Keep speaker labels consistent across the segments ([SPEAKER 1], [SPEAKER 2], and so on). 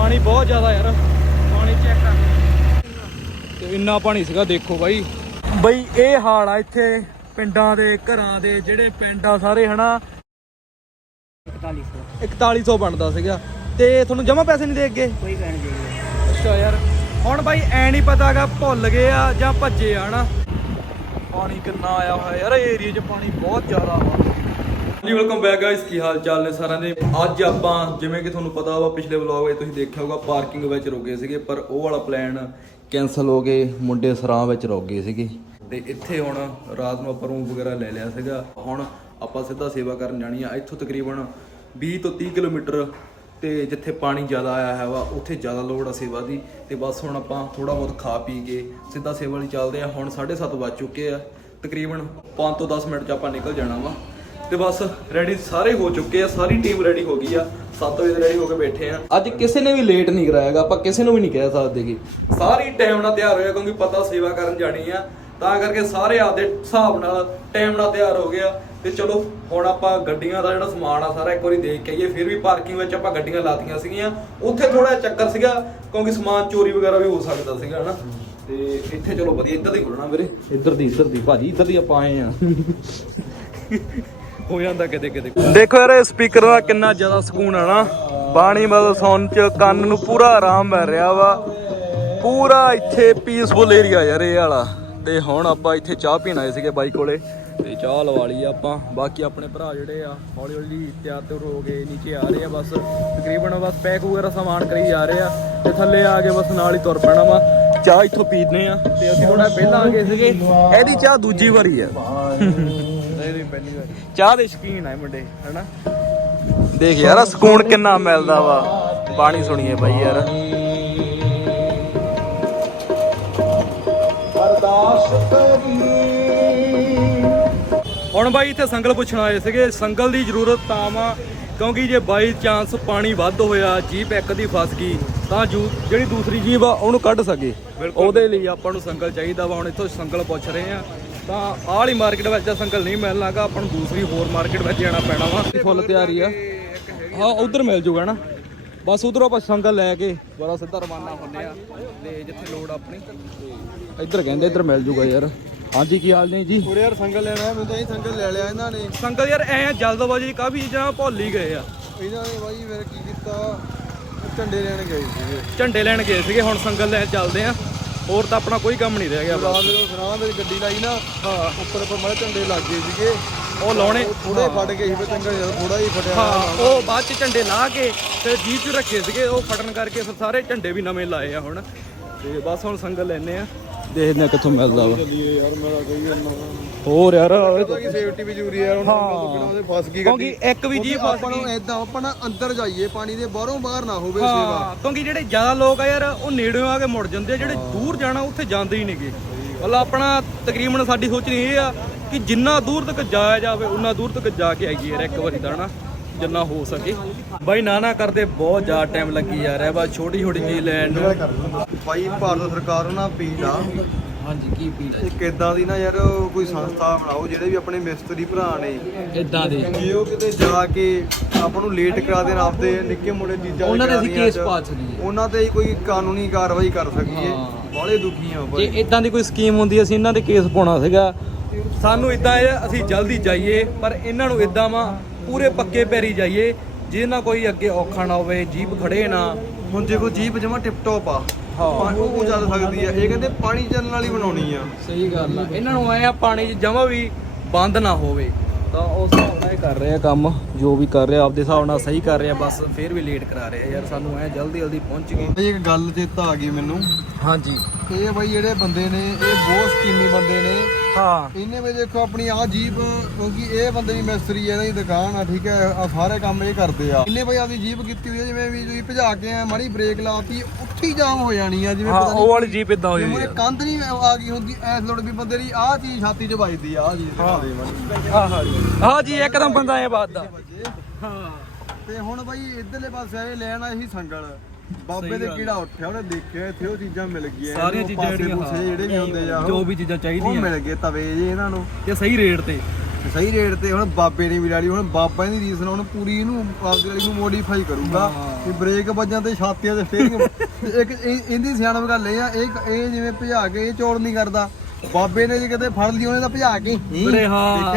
[SPEAKER 1] ਪਾਣੀ ਬਹੁਤ ਜ਼ਿਆਦਾ ਯਾਰ। ਪਾਣੀ ਚੈੱਕ ਕਰ। ਤੇ ਇੰਨਾ ਪਾਣੀ ਸੀਗਾ ਦੇਖੋ ਬਾਈ। ਬਈ ਇਹ ਹਾਲ ਆ ਇੱਥੇ ਪਿੰਡਾਂ ਦੇ ਘਰਾਂ ਦੇ ਜਿਹੜੇ ਪਿੰਡ ਆ ਸਾਰੇ ਹਨਾ?
[SPEAKER 2] 4100
[SPEAKER 1] 4100 ਬਣਦਾ ਸੀਗਾ। ਤੇ ਤੁਹਾਨੂੰ ਜਮਾ ਪੈਸੇ ਨਹੀਂ ਦੇ ਅੱਗੇ?
[SPEAKER 2] ਕੋਈ ਕਹਿਣ ਦੇ
[SPEAKER 1] ਅੱਛਾ ਯਾਰ। ਹੁਣ ਬਾਈ ਐ ਨਹੀਂ ਪਤਾਗਾ ਭੁੱਲ ਗਏ ਆ ਜਾਂ ਭੱਜੇ ਆ ਹਨਾ? ਪਾਣੀ ਕਿੰਨਾ ਆਇਆ ਹੋਇਆ ਯਾਰ ਏਰੀਆ 'ਚ ਪਾਣੀ ਬਹੁਤ ਜ਼ਿਆਦਾ ਵਾ। ਜੀ ਵੈਲਕਮ ਬੈਕ ਗਾਇਸ ਕੀ ਹਾਲ ਚਾਲ ਨੇ ਸਾਰਿਆਂ ਦੇ? ਅੱਜ ਆਪਾਂ, ਜਿਵੇਂ ਕਿ ਤੁਹਾਨੂੰ ਪਤਾ ਵਾ, ਪਿਛਲੇ ਵਲੌਗ ਵਿੱਚ ਤੁਸੀਂ ਦੇਖਿਆ ਹੋਊਗਾ ਪਾਰਕਿੰਗ ਵਿੱਚ ਰੁਕੇ ਸੀਗੇ, ਪਰ ਉਹ ਵਾਲਾ ਪਲਾਨ ਕੈਨਸਲ ਹੋ ਗਏ ਮੁੰਡੇ ਸਰਾਂ ਵਿੱਚ ਰੁਕ ਗਏ ਸੀਗੇ। ਤੇ ਇੱਥੇ ਹੁਣ ਰਾਤ ਨੂੰ ਆਪਾਂ ਰੂਮ ਵਗੈਰਾ ਲੈ ਲਿਆ ਸੀਗਾ। ਹੁਣ ਆਪਾਂ ਸਿੱਧਾ ਸੇਵਾ ਕਰਨ ਜਾਣੀ ਆ, ਇੱਥੋਂ ਤਕਰੀਬਨ 20 ਤੋਂ 30 ਕਿਲੋਮੀਟਰ ਤੇ ਜਿੱਥੇ ਪਾਣੀ ਜ਼ਿਆਦਾ ਆਇਆ ਹੈ ਵਾ, ਉੱਥੇ ਜ਼ਿਆਦਾ ਲੋੜ ਆ ਸੇਵਾ ਦੀ। ਤੇ ਬਸ ਹੁਣ ਆਪਾਂ ਥੋੜਾ ਬਹੁਤ ਖਾ ਪੀ ਕੇ ਸਿੱਧਾ ਸੇਵਾ ਲਈ ਚੱਲਦੇ ਆ। ਹੁਣ 7:30 ਵੱਜ ਚੁੱਕੇ ਆ। ਤਕਰੀਬਨ 5 ਤੋਂ 10 ਮਿੰਟ ਚ ਆਪਾਂ ਨਿਕਲ ਜਾਣਾ ਵਾ। ਤੇ ਬਸ ਰੈਡੀ ਸਾਰੇ ਹੋ ਚੁੱਕੇ ਆ, ਸਾਰੀ ਟੀਮ ਰੈਡੀ ਹੋ ਗਈ ਆ। 7 ਵਜੇ ਰੈਡੀ ਹੋ ਕੇ ਬੈਠੇ ਆ। ਅੱਜ ਕਿਸੇ ਨੇ ਵੀ ਲੇਟ ਨਹੀਂ ਕਰਾਇਆਗਾ ਆਪਾਂ ਕਿਸੇ ਨੂੰ ਵੀ ਨਹੀਂ ਕਹਿ ਸਕਦੇ ਕਿ। ਸਾਰੀ ਟਾਈਮ ਨਾਲ ਤਿਆਰ ਹੋਇਆ ਕਿਉਂਕਿ ਪਤਾ ਸੇਵਾ ਕਰਨ ਜਾਣੀ ਆ। ਤਾਂ ਕਰਕੇ ਸਾਰੇ ਆਪਦੇ ਹਿਸਾਬ ਨਾਲ ਟਾਈਮ ਨਾਲ ਤਿਆਰ ਹੋ ਗਏ ਆ। ਤੇ ਚਲੋ, ਹੁਣ ਆਪਾਂ ਗੱਡੀਆਂ ਦਾ ਜਿਹੜਾ ਸਮਾਨ ਆ ਸਾਰਾ ਇੱਕ ਵਾਰੀ ਦੇਖ ਕੇ ਆਈਏ, ਫਿਰ ਵੀ ਪਾਰਕਿੰਗ ਵਿੱਚ ਆਪਾਂ ਗੱਡੀਆਂ ਲਾਤੀਆਂ ਸੀਗੀਆਂ। ਉੱਥੇ ਥੋੜਾ ਚੱਕਰ ਸੀਗਾ, ਕਿਉਂਕਿ ਸਮਾਨ ਚੋਰੀ ਵਗੈਰਾ ਵੀ ਹੋ ਸਕਦਾ ਸੀਗਾ, ਹਨਾ? ਤੇ ਇੱਥੇ ਚਲੋ ਵਧੀਆ, ਇੱਧਰ ਦੀ ਖੁੱਲਣਾ ਵੀਰੇ। ਇੱਧਰ ਦੀ ਇੱਧਰ ਦੀ। ਭਾਜੀ, ਇੱਧਰ ਦੀ ਆਪਾਂ ਆਏ ਆ। ਹੋ ਜਾਂਦਾ ਕਿਤੇ ਕਿਤੇ ਦੇਖੋ ਯਾਰ, ਇਹ ਸਪੀਕਰ ਦਾ ਕਿੰਨਾ ਜ਼ਿਆਦਾ ਸਕੂਨ ਆ ਨਾ। ਬਾਣੀ ਮਤਲਬ ਸੁਣ ਚ ਕੰਨ ਨੂੰ ਪੂਰਾ ਆਰਾਮ ਮਿਲ ਰਿਹਾ ਵਾ। ਪੂਰਾ ਇੱਥੇ ਪੀਸਫੁਲ ਏਰੀਆ ਯਾਰ ਇਹ ਵਾਲਾ। ਤੇ ਹੁਣ ਆਪਾਂ ਇੱਥੇ ਚਾਹ ਪੀਣ ਆਏ ਸੀਗੇ ਬਾਈ ਕੋਲੇ। ਤੇ ਚਾਹ ਲਵਾ ਲਈ ਆਪਾਂ। ਬਾਕੀ ਆਪਣੇ ਭਰਾ ਜਿਹੜੇ ਆ, ਹੌਲੀ ਹੌਲੀ ਤਿਆਰ ਤੇ ਹੋ ਗਏ ਨੀਚੇ ਆ ਰਹੇ ਆ ਬਸ। ਤਕਰੀਬਨ ਬਸ ਪੈਕ ਵਗੈਰਾ ਸਮਾਨ ਕਰੀ ਜਾ ਰਹੇ ਆ। ਤੇ ਥੱਲੇ ਆ ਕੇ ਬਸ ਨਾਲ ਹੀ ਤੁਰ ਪੈਣਾ ਵਾ। ਚਾਹ ਇੱਥੋਂ ਪੀਂਦੇ ਆ। ਤੇ ਅਸੀਂ ਥੋੜਾ ਪਹਿਲਾਂ ਆ ਗਏ ਸੀਗੇ। ਇਹਦੀ ਚਾਹ ਦੂਜੀ ਵਾਰੀ ਆ। ਚਾਹ ਦੇ ਸ਼ਕੀਨ ਆ ਇਹ ਮੁੰਡੇ ਹਨਾ? ਦੇਖ ਯਾਰ ਸਕੂਨ ਕਿੰਨਾ ਮਿਲਦਾ ਵਾ। ਬਾਣੀ ਸੁਣੀਏ ਬਾਈ ਯਾਰ। ਹੁਣ ਬਾਈ ਇੱਥੇ ਸੰਗਲ ਪੁੱਛਣ ਆਏ ਸੀਗੇ ਸੰਗਲ ਦੀ ਜ਼ਰੂਰਤ ਤਾਂ ਵਾ ਕਿਉਂਕਿ ਜੇ ਬਾਈ ਚਾਂਸ ਪਾਣੀ ਵੱਧ ਹੋਇਆ ਜੀਪ ਇੱਕ ਦੀ ਫਸ ਗਈ ਤਾਂ ਜੂ ਜਿਹੜੀ ਦੂਸਰੀ ਜੀਪ ਆ ਉਹਨੂੰ ਕੱਢ ਸਕੇ। ਉਹਦੇ ਲਈ ਆਪਾਂ ਨੂੰ ਸੰਗਲ ਚਾਹੀਦਾ ਵਾ। ਹੁਣ ਇੱਥੋਂ ਸੰਗਲ ਪੁੱਛ ਰਹੇ ਆ। ਤਾਂ ਆਹ ਵਾਲੀ ਮਾਰਕੀਟ ਵਿੱਚ ਤਾਂ ਸੰਗਲ ਨਹੀਂ ਮਿਲਣਾਗਾ ਆਪਾਂ ਨੂੰ ਦੂਸਰੀ ਹੋਰ ਮਾਰਕੀਟ ਵਿੱਚ ਜਾਣਾ ਪੈਣਾ ਵਾ। ਫੁੱਲ ਤਿਆਰੀ ਆ। ਹਾਂ ਉਧਰ ਮਿਲ ਜੂਗਾ ਨਾ। ਬਸ ਉਧਰੋਂ ਆਪਾਂ ਸੰਗਲ ਲੈ ਕੇ ਬੜਾ ਸਿੱਧਾ ਰਵਾਨਾ ਹੁੰਨੇ ਆ। ਤੇ ਜਿੱਥੇ ਲੋੜ ਆਪਣੀ। ਤੇ ਇੱਧਰ ਕਹਿੰਦੇ ਇੱਧਰ ਮਿਲ ਜੂਗਾ ਯਾਰ। ਹਾਂਜੀ ਕੀ ਹਾਲ ਨੇ ਜੀ?
[SPEAKER 3] ਉਰੇ ਯਾਰ ਸੰਗਲ ਲੈਣਾ ਮੈਨੂੰ ਤਾਂ ਇਹ ਸੰਗਲ ਲੈ ਲਿਆ ਇਹਨਾਂ ਨੇ।
[SPEAKER 1] ਸੰਗਲ ਯਾਰ ਐ ਜਲਦਬਾਜ਼ੀ 'ਚ ਕਾਫੀ ਚੀਜ਼ਾਂ ਭੁੱਲ ਹੀ ਗਏ ਆ।
[SPEAKER 3] ਇਹਨਾਂ ਨੇ ਬਾਈ ਫਿਰ ਕੀ ਕੀਤਾ? ਝੰਡੇ ਲੈਣ ਗਏ ਸੀਗੇ।
[SPEAKER 1] ਝੰਡੇ ਲੈਣ ਗਏ ਸੀਗੇ ਹੁਣ ਸੰਗਲ ਲੈ ਚੱਲਦੇ ਆ। ਹੋਰ ਤਾਂ ਆਪਣਾ ਕੋਈ ਕੰਮ ਨਹੀਂ ਰਹਿ ਗਿਆ
[SPEAKER 3] ਰਾਤ ਨੂੰ ਸੁਣਾ ਮੇਰੀ ਗੱਡੀ ਲਾਈ ਨਾ
[SPEAKER 1] ਹਾਂ
[SPEAKER 3] ਉੱਪਰ ਉੱਪਰ ਮਾਰੇ ਝੰਡੇ ਲੱਗ ਗਏ ਸੀਗੇ।
[SPEAKER 1] ਉਹ ਲਾਉਣੇ।
[SPEAKER 3] ਥੋੜੇ ਫਟ ਗਏ ਸੀ ਫਿਰ ਚੰਗਾ ਜਿਹਾ ਥੋੜਾ ਹੀ ਫਟਿਆ।
[SPEAKER 1] ਹਾਂ ਉਹ ਬਾਅਦ ਚ ਝੰਡੇ ਲਾ ਕੇ ਤੇ ਜੀਪ 'ਚ ਰੱਖੇ ਸੀਗੇ ਉਹ ਫਟਣ ਕਰਕੇ ਫਿਰ ਸਾਰੇ ਝੰਡੇ ਵੀ ਨਵੇਂ ਲਾਏ ਆ ਹੁਣ। ਤੇ ਬਸ ਹੁਣ ਸੰਗਲ ਲੈਨੇ ਆ। ਦੇਖਦੇ ਆ ਕਿੱਥੋਂ ਮਿਲਦਾ ਵਾ।
[SPEAKER 3] ਚੱਲੀਏ ਯਾਰ ਮੇਰਾ ਕੋਈ ਇੰਨਾ
[SPEAKER 1] ਹੋਰ ਯਾਰ
[SPEAKER 3] ਪਤਾ ਕਿ ਸੇਫਟੀ ਵੀ ਜ਼ਰੂਰੀ ਹੈ ਹੁਣ ਸੰਗਲ ਤੋਂ ਬਿਨਾਂ ਉਹਦੇ ਫਸ ਗਈ
[SPEAKER 1] ਕਿਉਂਕਿ ਇੱਕ ਵੀ ਫਸ
[SPEAKER 3] ਆਪਾਂ ਨੂੰ
[SPEAKER 1] ਗਈ।
[SPEAKER 3] ਐਦਾਂ ਆਪਾਂ ਨਾ ਅੰਦਰ ਜਾਈਏ ਪਾਣੀ ਦੇ ਬਾਹਰੋਂ ਬਾਹਰ ਨਾ ਹੋਵੇ ਸੇਵਾ।
[SPEAKER 1] ਹਾਂ ਕਿਉਂਕਿ ਜਿਹੜੇ ਜ਼ਿਆਦਾ ਲੋਕ ਆ ਯਾਰ ਉਹ ਨੇੜਿਓਂ ਆ ਕੇ ਮੁੜ ਜਾਂਦੇ ਆ ਜਿਹੜੇ ਦੂਰ ਜਾਣਾ ਉੱਥੇ ਜਾਂਦੇ ਹੀ ਨੇਗੇ ਮਤਲਬ ਆਪਣਾ ਤਕਰੀਬਨ ਸਾਡੀ ਸੋਚਣੀ ਇਹ ਆ ਕਿ ਜਿੰਨਾ ਦੂਰ ਤੱਕ ਜਾਇਆ ਜਾਵੇ ਉਨਾ ਦੂਰ ਤੱਕ ਜਾ ਕੇ ਆਈਏ ਯਾਰ ਇੱਕ ਵਾਰੀ ਤਾਂ ਨਾ ਜਿੰਨਾ ਹੋ ਸਕੇ। ਬਾਈ ਨਾ ਨਾ ਕਰਦੇ ਬਹੁਤ ਜ਼ਿਆਦਾ ਟਾਈਮ ਲੱਗੀ ਜਾ ਰਿਹਾ। ਬਸ ਛੋਟੀ ਛੋਟੀ ਚੀਜ਼ ਲੈਣ ਨੂੰ।
[SPEAKER 3] ਭਾਈ ਭਾਰਤ ਸਰਕਾਰ ਉਹਨਾਂ ਅਪੀਲ ਆ।
[SPEAKER 1] ਹਾਂਜੀ ਕੀ ਪੀਣਾ
[SPEAKER 3] ਇੱਕ ਇਦਾਂ ਦੀ ਨਾ ਯਾਰ ਕੋਈ ਸੰਸਥਾ ਬਣਾਓ ਜਿਹੜੇ ਵੀ ਆਪਣੇ ਮਿਸਤਰੀ ਭਰਾ ਨੇ।
[SPEAKER 1] ਇਦਾਂ ਦੇ।
[SPEAKER 3] ਜੇ ਉਹ ਕਿਤੇ ਜਾ ਕੇ ਆਪਾਂ ਨੂੰ ਲੇਟ ਕਰਾ ਦੇਣ ਆਪਦੇ ਨਿੱਕੇ ਮੋਟੇ ਚੀਜ਼ਾਂ
[SPEAKER 1] ਉਹਨਾਂ ਦੇ ਅਸੀਂ
[SPEAKER 3] ਕਰਾ
[SPEAKER 1] ਕੇਸ ਪਾ ਸਕੀਏ।
[SPEAKER 3] ਉਹਨਾਂ ਤੇ ਕੋਈ ਕਾਨੂੰਨੀ ਕਾਰਵਾਈ ਕਰ ਸਕੀਏ।
[SPEAKER 1] ਹਾਂ।
[SPEAKER 3] ਬਾਲੇ ਦੁਖੀ ਆ
[SPEAKER 1] ਜੇ
[SPEAKER 3] ਬਾਈ
[SPEAKER 1] ਇਦਾਂ ਦੀ ਕੋਈ ਸਕੀਮ ਹੁੰਦੀ ਅਸੀਂ ਇਹਨਾਂ ਦੇ ਕੇਸ ਪਾਉਣਾ ਸੀਗਾ। ਸਾਨੂੰ ਇਦਾਂ ਅਸੀਂ ਜਲਦੀ ਜਾਈਏ ਪਰ ਇਹਨਾਂ ਨੂੰ ਇਦਾਂ ਵਾ ਪੂਰੇ ਪੱਕੇ ਪੈਰੀ ਜਾਈਏ ਜੇ ਨਾ ਕੋਈ ਅੱਗੇ ਔਖਾ ਨਾ ਹੋਵੇ ਜੀਪ ਖੜੇ ਨਾ।
[SPEAKER 3] ਹੁਣ ਦੇਖੋ ਜੀਪ ਜਮਾ ਟਿਪ ਟੌਪ ਆ।
[SPEAKER 1] ਹਾਂ।
[SPEAKER 3] ਉਹ ਚੱਲ ਸਕਦੀ ਆ। ਇਹ ਕਹਿੰਦੇ ਪਾਣੀ ਚੱਲਣ ਵਾਲੀ ਬਣਾਉਣੀ ਆ।
[SPEAKER 1] ਸਹੀ ਗੱਲ ਆ। ਇਹਨਾਂ ਨੂੰ ਐ ਆ ਪਾਣੀ 'ਚ ਜਮਾ ਵੀ ਬੰਦ ਨਾ ਹੋਵੇ। ਤਾਂ ਉਸ ਹਿਸਾਬ ਨਾਲ ਇਹ ਕਰ ਰਹੇ ਆ ਕੰਮ ਜੋ ਵੀ ਕਰ ਰਿਹਾ ਆਪਦੇ ਹਿਸਾਬ ਨਾਲ ਸਹੀ ਕਰ ਰਿਹਾ ਬਸ ਫੇਰ ਵੀ ਲੇਟ ਕਰਾ ਰਹੇ। ਆ ਯਾਰ ਸਾਨੂੰ ਐ ਜਲਦੀ ਜਲਦੀ ਪਹੁੰਚ ਗਏ।
[SPEAKER 3] ਇੱਕ ਗੱਲ ਚੇਤਾ ਆ ਗਈ ਮੈਨੂੰ।
[SPEAKER 1] ਹਾਂਜੀ।
[SPEAKER 3] ਇਹ ਬਈ ਜਿਹੜੇ ਬੰਦੇ ਨੇ ਇਹ ਬਹੁਤ ਸਕੀਮੀ ਬੰਦੇ ਨੇ।
[SPEAKER 1] ਹਾਂ।
[SPEAKER 3] ਇਹਨੇ ਵੀ ਦੇਖੋ ਆਪਣੀ ਆ ਜੀਪ ਕਿਉਂਕਿ ਇਹ ਬੰਦੇ ਦੀ ਮਿਸਤਰੀ ਹੈ ਇਹਨਾਂ ਦੀ ਦੁਕਾਨ ਆ ਠੀਕ ਹੈ ਆ ਸਾਰੇ ਕੰਮ ਇਹ ਕਰਦੇ ਆ। ਇਹਨੇ ਬਈ ਆਪਦੀ ਜੀਪ ਕੀਤੀ ਹੋਈ ਹੈ ਜਿਵੇਂ ਵੀ ਤੁਸੀਂ ਭਜਾ ਕੇ ਆ ਮਾੜੀ ਬ੍ਰੇਕ ਲਾਤੀ ਹੀ ਜਾਮ ਹੋ ਜਾਣੀ ਆ ਜਿਵੇਂ
[SPEAKER 1] ਹਾਂ
[SPEAKER 3] ਪਤਾ
[SPEAKER 1] ਉਹ ਵਾਲੀ ਜੀਪ ਇਦਾਂ ਹੋ
[SPEAKER 3] ਨਹੀਂ
[SPEAKER 1] ਜਾਂਦੀ
[SPEAKER 3] ਜਿਵੇਂ ਕੰਧ ਨਹੀਂ ਆ ਗਈ ਹੁੰਦੀ ਐਸ ਲੋੜ ਵੀ ਬੰਦੇ ਦੀ ਆਹ ਚੀਜ਼ ਛਾਤੀ 'ਚ ਵੱਜਦੀ ਆ ਆਹ ਚੀਜ਼
[SPEAKER 1] ਹਾਂ। ਆ ਹਾਂ। ਜੀ ਹਾਂ ਜੀ ਇੱਕਦਮ ਬੰਦਾ ਐ ਬਾਤ ਦਾ। ਹਾਂ।
[SPEAKER 3] ਤੇ ਹੁਣ ਬਾਈ ਇਧਰਲੇ ਪਾਸੇ ਇਹ ਲੈਣ ਆਏ ਸੀ ਸੰਗਲ। ਬਾਬੇ ਦੇ ਕੀੜਾ ਉੱਠਿਆ? ਉਹਨੇ ਦੇਖਿਆ ਇੱਥੇ ਉਹ ਚੀਜ਼ਾਂ ਮਿਲ ਗਈਆਂ।
[SPEAKER 1] ਸਾਰੀਆਂ ਚੀਜ਼ਾਂ ਜਿਹੜੀਆਂ
[SPEAKER 3] ਪੂਸੇ ਜਿਹੜੇ ਵੀ ਹੁੰਦੇ ਆ
[SPEAKER 1] ਜੋ
[SPEAKER 3] ਉਹ-
[SPEAKER 1] ਵੀ ਚੀਜ਼ਾਂ
[SPEAKER 3] ਉਹ
[SPEAKER 1] ਚਾਹੀਦੀਆਂ।
[SPEAKER 3] ਮਿਲ ਗਏ ਤਵੇ ਜੇ ਇਹਨਾਂ ਨੂੰ।
[SPEAKER 1] ਤੇ ਸਹੀ ਰੇਟ ਤੇ।
[SPEAKER 3] ਸਹੀ ਰੇਟ ਤੇ ਹੁਣ ਬਾਬੇ ਨੇ ਵੀ ਲੈ ਲਈ ਹੁਣ ਬਾਬਾ ਦੀ ਰੀਸ ਨਾਲ ਉਹਨੂੰ ਪੂਰੀ ਇਹਨੂੰ ਆਪਦੀ ਵਾਲੀ ਨੂੰ ਮੋਡੀਫਾਈ ਕਰੂਗਾ
[SPEAKER 1] ਹਾਂ।
[SPEAKER 3] ਕਿ ਬ੍ਰੇਕ ਵੱਜਾਂ ਤੇ ਛਾਤੀਆਂ ਤੇ ਸਟੀਅਰਿੰਗ ਤੇ ਇੱਕ ਇਹ- ਇਹਦੀ ਸਿਆਣਪ ਗੱਲ ਇਹ ਆ ਇਹ ਇਹ ਜਿਵੇਂ ਭਜਾ ਕੇ ਇਹ ਚੋੜ ਨਹੀਂ ਕਰਦਾ। ਬਾਬੇ ਨੇ ਜੇ ਕਿਤੇ ਫੜ ਲਈ ਉਹਨੇ ਤਾਂ ਭਜਾ ਕੇ
[SPEAKER 1] ਹਾਂ।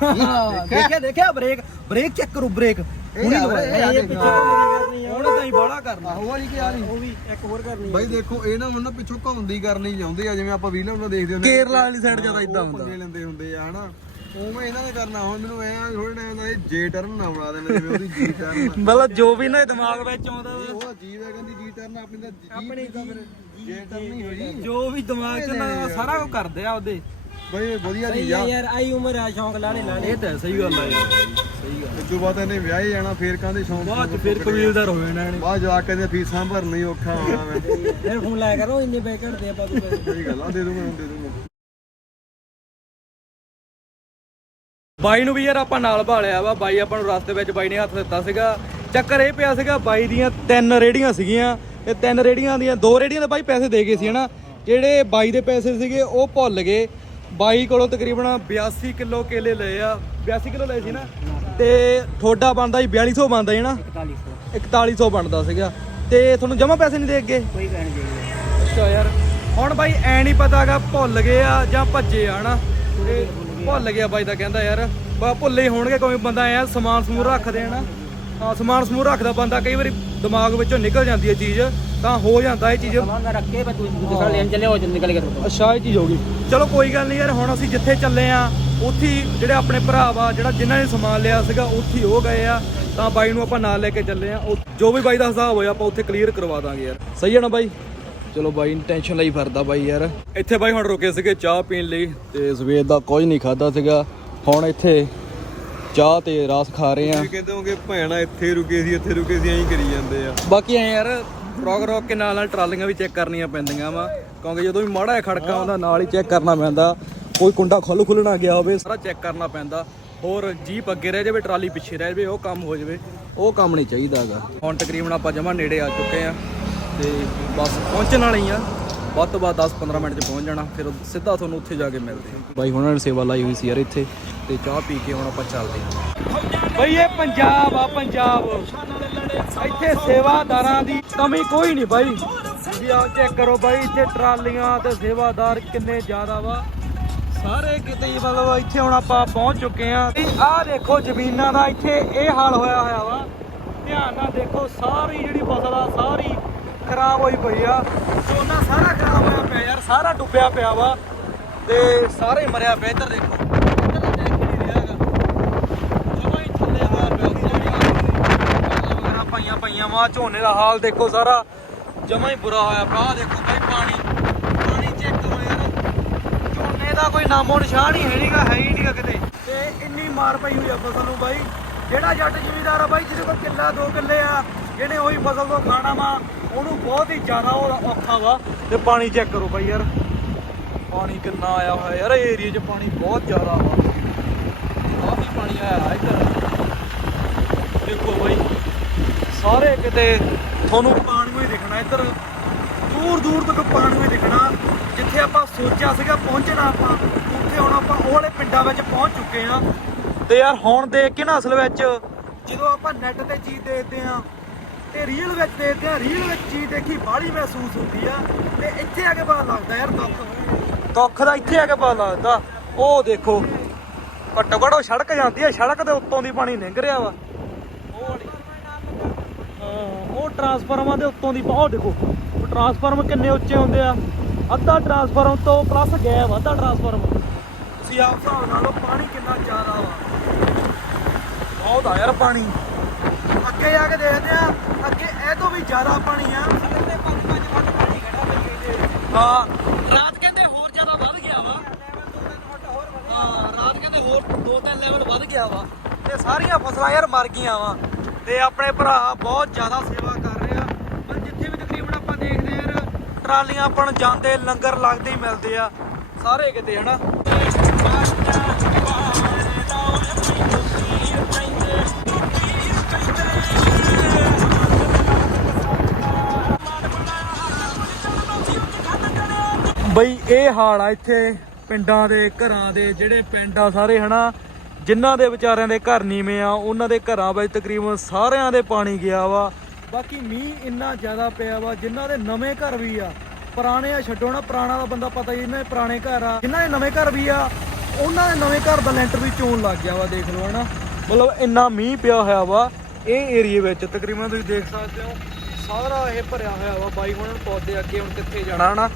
[SPEAKER 1] ਹਾਂ, ਦੇਖਿਆ? ਦੇਖਿਆ? ਬ੍ਰੇਕ ਬ੍ਰੇਕ ਚੈੱਕ ਕਰੋ ਬ੍ਰੇਕ ਹੁਣੀ
[SPEAKER 3] ਆ,
[SPEAKER 1] ਲਵਾਇਆ
[SPEAKER 3] ਇਹ ਆ।
[SPEAKER 1] ਪਿੱਛੇ ਕਰਨੀ ਉਹਨੇ ਤਾਂ ਹੀ ਬਾਹਲਾ ਕਰਨਾ।
[SPEAKER 3] ਆਹੋ ਵਾਲੀ ਕੀ ਆ
[SPEAKER 1] ਉਹ ਵੀ ਇੱਕ ਹੋਰ ਕਰਨੀ
[SPEAKER 3] ਬਾਈ ਦੇਖੋ ਇਹ ਨਾ ਹੁਣ ਨਾ ਪਿੱਛੋਂ ਘੁੰਮਦੀ ਕਰਨੀ ਚਾਹੁੰਦੇ ਆ ਜਿਵੇਂ ਆਪਾਂ ਵੀਲਾਂ ਨੂੰ ਦੇਖਦੇ ਹੁੰਦੇ
[SPEAKER 1] ਕੇਰਲਾ ਵਾਲੀ side ਜ਼ਿਆਦਾ ਏਦਾਂ ਹੁੰਦਾ।
[SPEAKER 3] ਪੰਗੇ ਲੈਂਦੇ ਹੁੰਦੇ ਆ ਹਨਾ। ਉਵੇਂ ਇਹਨਾਂ ਨੇ ਕਰਨਾ ਹੁਣ ਮੈਨੂੰ ਐ ਥੋੜੇ ਟਾਈਮ ਦਾ ਇਹ ਜੇ ਟਰਨ ਨਾ ਬਣਾ ਦੇਣ ਜਿਵੇਂ ਉਹਦੀ ਜੀ ਟਰਨ
[SPEAKER 1] ਮਤਲਬ ਜੋ ਵੀ ਨਾ ਦਿਮਾਗ ਵਿੱਚ ਆਉਂਦਾ
[SPEAKER 3] ਉਹ ਜੀ ਵੈਗਨ ਦੀ ਜੀ ਟਰਨ ਆਪਣੀ ਤਾਂ ਫਿਰ ਜੇ ਟਰਨ ਨਹੀਂ ਹੋਈ।
[SPEAKER 1] ਜੋ ਵੀ ਦਿਮਾਗ 'ਚ ਨਾ ਸਾਰਾ ਕੁਝ ਕਰਦੇ ਆ ਉਹਦੇ।
[SPEAKER 3] ਬਈ ਵਧੀਆ ਚੀਜ਼ ਆ
[SPEAKER 2] ਯਾਰ। ਆਈ ਉਮਰ ਆ ਸ਼ੌਂਕ ਲਾਣੇ ਲਾਣੇ
[SPEAKER 1] ਇਹ ਤਾਂ ਸਹੀ ਗੱਲ ਆ ਯਾਰ। ਸਹੀ ਗੱਲ
[SPEAKER 3] ਤੋਂ ਬਾਅਦ ਇਹਨੇ ਵਿਆਹੇ ਜਾਣਾ ਫੇਰ ਕਾਹਦੇ ਸ਼ੌਂਕ
[SPEAKER 1] ਬਾਅਦ 'ਚ ਫਿਰ ਕਬੀਲਦਾਰ ਹੋਏ ਨਾ ਇਹਨੇ।
[SPEAKER 3] ਬਾਅਦ ਜਾ ਕੇ ਤੇ ਫੀਸਾਂ ਭਰਨਾ ਹੀ ਔਖਾ ਹੋਣਾ ਮੈਂ।
[SPEAKER 2] ਫਿਰ ਫੋਨ ਲਾਇਆ ਕਰੋ ਇੰਨੇ ਪੈਸੇ ਘਟਦੇ ਆਪਾਂ ਤੋਂ ਪੈਸੇ।
[SPEAKER 3] ਸਹੀ ਗੱਲ ਆ ਦੇ ਦੂੰਗਾ ਹੁਣ ਦੇ ਦੂੰਗਾ
[SPEAKER 1] ਬਾਈ ਨੂੰ ਵੀ ਯਾਰ ਆਪਾਂ ਨਾਲ ਭਾਲਿਆ ਵਾ ਬਾਈ ਆਪਾਂ ਨੂੰ ਰਸਤੇ ਵਿੱਚ ਬਾਈ ਨੇ ਹੱਥ ਦਿੱਤਾ ਸੀਗਾ। ਚੱਕਰ ਇਹ ਪਿਆ ਸੀਗਾ ਬਾਈ ਦੀਆਂ ਤਿੰਨ ਰੇੜੀਆਂ ਸੀਗੀਆਂ। ਤੇ ਤਿੰਨ ਰੇੜੀਆਂ ਦੀਆਂ ਦੋ ਰੇੜੀਆਂ ਦੇ ਬਾਈ ਪੈਸੇ ਦੇ ਗਏ ਸੀ ਹਨਾ। ਜਿਹੜੇ ਬਾਈ ਦੇ ਪੈਸੇ ਸੀਗੇ ਉਹ ਭੁੱਲ ਗਏ। ਬਾਈ ਕੋਲੋਂ ਤਕਰੀਬਨ 82 ਕਿਲੋ ਕੇਲੇ ਲਏ ਆ। 82 ਕਿਲੋ ਲਏ ਸੀ ਨਾ? ਤੇ ਤੁਹਾਡਾ ਬਣਦਾ ਸੀ 4200 ਬਣਦਾ ਸੀ ਨਾ?
[SPEAKER 2] 4100
[SPEAKER 1] 4100 ਬਣਦਾ ਸੀਗਾ। ਤੇ ਤੁਹਾਨੂੰ ਜਮਾ ਪੈਸੇ ਨਹੀਂ ਦੇ ਅੱਗੇ?
[SPEAKER 2] ਕੋਈ ਕਹਿਣ ਜੀ
[SPEAKER 1] ਅੱਛਾ ਯਾਰ। ਹੁਣ ਬਾਈ ਐ ਨਹੀਂ ਪਤਾਗਾ ਭੁੱਲ ਗਏ ਆ ਜਾਂ ਭੱਜੇ ਆ ਤੇ ਭੁੱਲ ਗਿਆ ਬਾਈ ਤਾਂ ਕਹਿੰਦਾ ਯਾਰ। ਬਾ ਭੁੱਲੇ ਹੀ ਹੋਣਗੇ ਕੋਈ ਬੰਦਾ ਐ ਸਮਾਨ ਸਮੂਨ ਰੱਖਦੇ ਆ ਨਾ। ਹਾਂ ਸਮਾਨ ਸਮੂਨ ਰੱਖਦਾ ਬੰਦਾ ਕਈ ਵਾਰੀ ਦਿਮਾਗ ਵਿੱਚੋਂ ਨਿਕਲ ਜਾਂਦੀ ਹੈ ਚੀਜ਼। ਤਾਂ ਹੋ ਜਾਂਦਾ ਇਹ ਚੀਜ਼।
[SPEAKER 2] ਰੱਖ ਕੇ ਬਸ ਤੂੰ ਦੁਕਾਨ ਲੈਣ ਚੱਲੇ ਹੋ ਜਨ ਨਿਕਲ ਕੇ ਤੋਂ
[SPEAKER 1] ਅੱਛਾ ਇਹ ਚੀਜ਼ ਹੋ ਗਈ। ਚਲੋ ਕੋਈ ਗੱਲ ਨਹੀਂ ਯਾਰ ਹੁਣ ਅਸੀਂ ਜਿੱਥੇ ਚੱਲੇ ਆ ਉੱਥੇ ਹੀ ਜਿਹੜੇ ਆਪਣੇ ਭਰਾ ਵਾ ਜਿਹੜਾ ਜਿਨ੍ਹਾਂ ਨੇ ਸਮਾਨ ਲਿਆ ਸੀਗਾ ਉੱਥੇ ਹੀ ਉਹ ਗਏ ਆ। ਤਾਂ ਬਾਈ ਨੂੰ ਆਪਾਂ ਨਾਲ ਲੈ ਕੇ ਚੱਲੇ ਆ। ਉਹ- ਜੋ ਵੀ ਬਾਈ ਦਾ ਹਿਸਾਬ ਹੋਇਆ ਆਪਾਂ ਉੱਥੇ ਕਲੀਅਰ ਕਰਵਾ ਦਾਂਗੇ ਯਾਰ। ਸਹੀ ਹੈ ਨਾ ਬਾਈ? ਚਲੋ ਬਾਈ ਨੂੰ ਟੈਨਸ਼ਨ ਲਈ ਫਿਰਦਾ ਬਾਈ ਯਾਰ। ਇੱਥੇ ਬਾਈ ਹੁਣ ਰੁਕੇ ਸੀਗੇ ਚਾਹ ਪੀਣ ਲਈ। ਤੇ ਸਵੇਰ ਦਾ ਕੁਝ ਨਹੀਂ ਖਾਦਾ ਸੀਗਾ। ਹੁਣ ਇੱਥੇ ਚਾਹ ਤੇ ਰਸ ਖਾ ਰਹੇ ਆ।
[SPEAKER 3] ਇਹ ਕਹਿੰਦੇ ਹੋਗੇ ਭੈਣਾ ਇੱਥੇ ਰੁਕੇ ਸੀ ਇੱਥੇ ਰੁਕੇ ਸੀ ਐਂ ਕਰੀ ਜਾਂਦੇ ਆ।
[SPEAKER 1] ਬਾਕੀ ਐ ਯਾਰ ਰੋਕ ਰੋਕ ਕੇ ਨਾਲ ਨਾਲ ਟਰਾਲੀਆਂ ਵੀ ਚੈੱਕ ਕਰਨੀਆਂ ਪੈਂਦੀਆਂ ਵਾ। ਕਿਉਂਕਿ ਜਦੋਂ ਵੀ ਮਾੜਾ ਜਿਹਾ ਖੜਕਾ ਆਉਂਦਾ, ਨਾਲ ਹੀ ਚੈੱਕ ਕਰਨਾ ਪੈਂਦਾ। ਕੋਈ ਕੁੰਡਾ ਖੁੱਲ ਖੁੱਲ ਗਿਆ ਹੋਵੇ, ਸਾਰਾ ਚੈੱਕ ਕਰਨਾ ਪੈਂਦਾ। ਹੋਰ ਜੀਪ ਅੱਗੇ ਰਹਿ ਜਾਵੇ, ਟਰਾਲੀ ਪਿੱਛੇ ਰਹਿ ਜਾਵੇ, ਉਹ ਕੰਮ ਹੋ ਜਾਵੇ। ਉਹ ਕੰਮ ਨਹੀਂ ਚਾਹੀਦਾਗਾ ਹੁਣ ਤਕਰੀਬਨ ਆਪਾਂ ਜਮਾ ਨੇੜੇ ਆ ਚੁੱਕੇ ਆ ਤੇ ਬਸ ਪਹੁੰਚਣ ਵਾਲੇ ਹੀ ਆ। ਵੱਧ ਤੋਂ ਵੱਧ 10-15 ਮਿੰਟ 'ਚ ਪਹੁੰਚ ਜਾਣਾ, ਫਿਰ ਸਿੱਧਾ ਤੁਹਾਨੂੰ ਉੱਥੇ ਜਾ ਕੇ ਮਿਲਦੇ ਬਾਈ, ਹੁਣਾਂ ਨੇ ਸੇਵਾ ਲਾਈ ਹੋਈ ਸੀ ਯਾਰ ਇੱਥੇ, ਤੇ ਚਾਹ ਪੀ ਕੇ ਹੁਣ ਆਪਾਂ ਚੱਲਦੇ ਹਾਂ ਬਈ ਇਹ ਪੰਜਾਬ ਆ, ਪੰਜਾਬ। ਇੱਥੇ ਸੇਵਾਦਾਰਾਂ ਦੀ ਕਮੀ ਕੋਈ ਨਹੀਂ ਬਾਈ। ਤੁਸੀਂ ਆਓ ਚੈੱਕ ਕਰੋ ਬਾਈ, ਇੱਥੇ ਟਰਾਲੀਆਂ ਤੇ ਸੇਵਾਦਾਰ ਕਿੰਨੇ ਜ਼ਿਆਦਾ ਵਾ। ਸਾਰੇ ਕਿਤੇ ਹੀ ਮਤਲਬ ਇੱਥੇ ਹੁਣ ਆਪਾਂ ਪਹੁੰਚ ਚੁੱਕੇ ਆ ਆਹ ਦੇਖੋ ਜ਼ਮੀਨਾਂ ਦਾ, ਇੱਥੇ ਇਹ ਹਾਲ ਹੋਇਆ ਹੋਇਆ ਵਾ। ਧਿਆਨ ਨਾਲ ਦੇਖੋ, ਸਾਰੀ ਜਿਹੜੀ ਫਸਲ ਆ, ਸਾਰੀ ਖਰਾਬ ਹੋਈ ਪਈ ਆ। ਝੋਨਾ ਸਾਰਾ ਖਰਾਬ ਹੋਇਆ ਪਿਆ ਯਾਰ, ਸਾਰਾ ਡੁੱਬਿਆ ਪਿਆ ਵਾ। ਤੇ ਸਾਰੇ ਮਰਿਆ ਪਿਆ, ਇੱਧਰ ਦੇਖੋ ਇੱਧਰ ਤਾਂ ਦੇਖ ਹੀ ਨਹੀਂ ਰਿਹਾ ਹੈਗਾ ਜਮਾਂ ਹੀ ਥੱਲੇ ਹੋਇਆ ਪਿਆ ਉੱਤੇ ਵੀ ਵਗੈਰਾ ਵਾ, ਝੋਨੇ ਦਾ ਹਾਲ ਦੇਖੋ ਸਾਰਾ। ਜਮਾ ਹੀ ਬੁਰਾ ਹੋਇਆ ਪਿਆ ਦੇਖੋ ਭਾਈ ਪਾਣੀ। ਪਾਣੀ ਚੈੱਕ ਕਰੋ ਯਾਰ। ਝੋਨੇ ਦਾ ਕੋਈ ਨਾਮੋ ਨਿਸ਼ਾਨ ਹੀ ਹੈ ਨਹੀਂਗਾ ਹੈ ਹੀ ਨਹੀਂਗਾ ਕਿਤੇ। ਤੇ ਇੰਨੀ ਮਾਰ ਪਈ ਹੋਈ ਆ ਫਸਲ ਨੂੰ ਬਾਈ। ਜਿਹੜਾ ਜੱਟ ਜ਼ਿਮੀਦਾਰ ਆ ਬਾਈ, ਜਿਹਦੇ ਕੋਲ ਕਿੱਲਾ, ਦੋ ਕਿੱਲੇ ਆ, ਜਿਹਨੇ ਉਹੀ ਫਸਲ ਤੋਂ ਖਾਣਾ ਵਾ, ਉਹਨੂੰ ਬਹੁਤ ਹੀ ਜ਼ਿਆਦਾ ਉਹ ਔਖਾ ਵਾ। ਤੇ ਪਾਣੀ ਚੈੱਕ ਕਰੋ ਬਾਈ ਯਾਰ। ਪਾਣੀ ਕਿੰਨਾ ਆਇਆ ਹੋਇਆ ਯਾਰ ਏਰੀਆ 'ਚ ਪਾਣੀ ਬਹੁਤ ਜ਼ਿਆਦਾ ਵਾ। ਕਾਫੀ ਪਾਣੀ ਆਇਆ ਇੱਧਰ। ਦੇਖੋ ਬਾਈ ਸਾਰੇ ਕਿਤੇ ਤੁਹਾਨੂੰ ਪਾਣੀ ਹੀ ਦਿਖਣਾ, ਇੱਧਰ ਦੂਰ ਦੂਰ ਤੱਕ ਪਾਣੀ ਹੀ ਦਿਖਣਾ, ਜਿੱਥੇ ਆਪਾਂ ਸੋਚਿਆ ਸੀਗਾ ਪਹੁੰਚਣਾ ਆਪਾਂ, ਉੱਥੇ ਹੁਣ ਆਪਾਂ ਉਹ ਵਾਲੇ ਪਿੰਡਾਂ ਵਿੱਚ ਪਹੁੰਚ ਚੁੱਕੇ ਆ ਤੇ ਯਾਰ ਹੁਣ ਦੇਖ ਕੇ ਨਾ ਅਸਲ ਵਿੱਚ ਜਦੋਂ ਆਪਾਂ ਨੈਟ ਤੇ ਚੀਜ਼ ਦੇਖਦੇ ਆ ਤੇ ਰੀਅਲ ਵਿੱਚ ਦੇਖਦੇ ਆ ਰੀਅਲ ਵਿੱਚ ਚੀਜ਼ ਦੇਖੀ ਬਾਹਲੀ ਮਹਿਸੂਸ ਹੁੰਦੀ ਆ, ਤੇ ਇੱਥੇ ਆ ਕੇ ਪਤਾ ਲੱਗਦਾ ਯਾਰ ਦੁੱਖ। ਦੁੱਖ ਦਾ ਇੱਥੇ ਆ ਕੇ ਪਤਾ ਲੱਗਦਾ। ਉਹ ਦੇਖੋ, ਘੱਟੋ ਘੱਟ ਉਹ ਸੜਕ ਜਾਂਦੀ ਆ, ਸੜਕ ਦੇ ਉੱਤੋਂ ਦੀ ਪਾਣੀ ਲੰਘ ਰਿਹਾ ਵਾ ਉਹ ਵਾਲੀ ਹਾਂ, ਉਹ ਟਰਾਂਸਫਾਰਮਾਂ ਦੇ ਉੱਤੋਂ ਦੀ ਬਹੁਤ ਦੇਖੋ ਟਰਾਂਸਫਾਰਮ ਕਿੰਨੇ ਉੱਚੇ ਹੁੰਦੇ ਆ। ਅੱਧਾ ਟਰਾਂਸਫਾਰਮ ਤੋਂ ਪਲੱਸ ਗਿਆ ਵਾ ਅੱਧਾ ਟਰਾਂਸਫਾਰਮ ਤੁਸੀਂ ਆਪ ਹਿਸਾਬ ਨਾਲ ਲਓ ਪਾਣੀ ਕਿੰਨਾ ਜ਼ਿਆਦਾ ਵਾ। ਬਹੁਤ ਆ ਯਾਰ ਪਾਣੀ। ਅੱਗੇ ਜਾ ਕੇ ਦੇਖਦੇ ਆ ਅੱਗੇ ਇਹ ਤੋਂ ਵੀ ਜ਼ਿਆਦਾ ਪਾਣੀ ਆ। ਤੇ 5-5 ਫੁੱਟ ਪਾਣੀ ਖੜਾ ਪਈ ਹਾਂ। ਰਾਤ ਕਹਿੰਦੇ ਹੋਰ ਜ਼ਿਆਦਾ ਵੱਧ ਗਿਆ ਵਾ। ਹਾਂ ਰਾਤ ਕਹਿੰਦੇ ਹੋਰ 2-3 ਲੈਵਲ ਵੱਧ ਗਿਆ ਵਾ। ਤੇ ਸਾਰੀਆਂ ਫਸਲਾਂ ਯਾਰ ਮਰ ਗਈਆਂ ਵਾ। ਤੇ ਆਪਣੇ ਭਰਾ ਬਹੁਤ ਜ਼ਿਆਦਾ ਸੇਵਾ ਕਰ ਰਹੇ ਆ ਪਰ ਜਿੱਥੇ ਵੀ ਤਕਰੀਬਨ ਆਪਾਂ ਦੇਖਦੇ ਆ ਯਾਰ ਟਰਾਲੀਆਂ ਆਪਣ ਜਾਂਦੇ, ਲੰਗਰ ਲੱਗਦੇ ਹੀ ਮਿਲਦੇ ਆ। ਸਾਰੇ ਕਿਤੇ, ਹਨਾ? ਬਈ, ਇਹ ਹਾਲ ਆ ਇੱਥੇ ਪਿੰਡਾਂ ਦੇ, ਘਰਾਂ ਦੇ, ਜਿਹੜੇ ਪਿੰਡ ਆ ਸਾਰੇ, ਹਨਾ? ਜਿਨ੍ਹਾਂ ਦੇ ਵਿਚਾਰਿਆਂ ਦੇ ਘਰ ਨੀਵੇਂ ਆ, ਉਹਨਾਂ ਦੇ ਘਰਾਂ ਵਿੱਚ ਤਕਰੀਬਨ ਸਾਰਿਆਂ ਦੇ ਪਾਣੀ ਗਿਆ ਵਾ। ਬਾਕੀ ਮੀਂਹ ਇੰਨਾ ਜ਼ਿਆਦਾ ਪਿਆ ਵਾ, ਜਿਨ੍ਹਾਂ ਦੇ ਨਵੇਂ ਘਰ ਵੀ ਆ, ਪੁਰਾਣੇ ਆ, ਛੱਡੋ ਨਾ, ਪੁਰਾਣਾ ਦਾ ਬੰਦਾ ਪਤਾ ਹੀ ਇਹਨਾਂ ਦੇ ਪੁਰਾਣੇ ਘਰ ਆ, ਜਿਨ੍ਹਾਂ ਦੇ ਨਵੇਂ ਘਰ ਵੀ ਆ, ਉਹਨਾਂ ਦੇ ਨਵੇਂ ਘਰ ਦਾ ਲੈਂਟਰ ਵੀ ਚੋਣ ਲੱਗ ਗਿਆ ਵਾ, ਦੇਖ ਲਓ ਹਨਾ। ਮਤਲਬ ਇੰਨਾ ਮੀਂਹ ਪਿਆ ਹੋਇਆ ਵਾ, ਇਹ ਏਰੀਏ ਵਿੱਚ ਤਕਰੀਬਨ ਤੁਸੀਂ ਦੇਖ ਸਕਦੇ ਹੋ, ਸਾਰਾ ਇਹ ਭਰਿਆ ਹੋਇਆ ਵਾ, ਬਾਈ ਹੁਣ ਪੌਦੇ ਅੱਗੇ ਹੁਣ ਕਿੱਥੇ ਜਾਣਾ ਹਨਾ।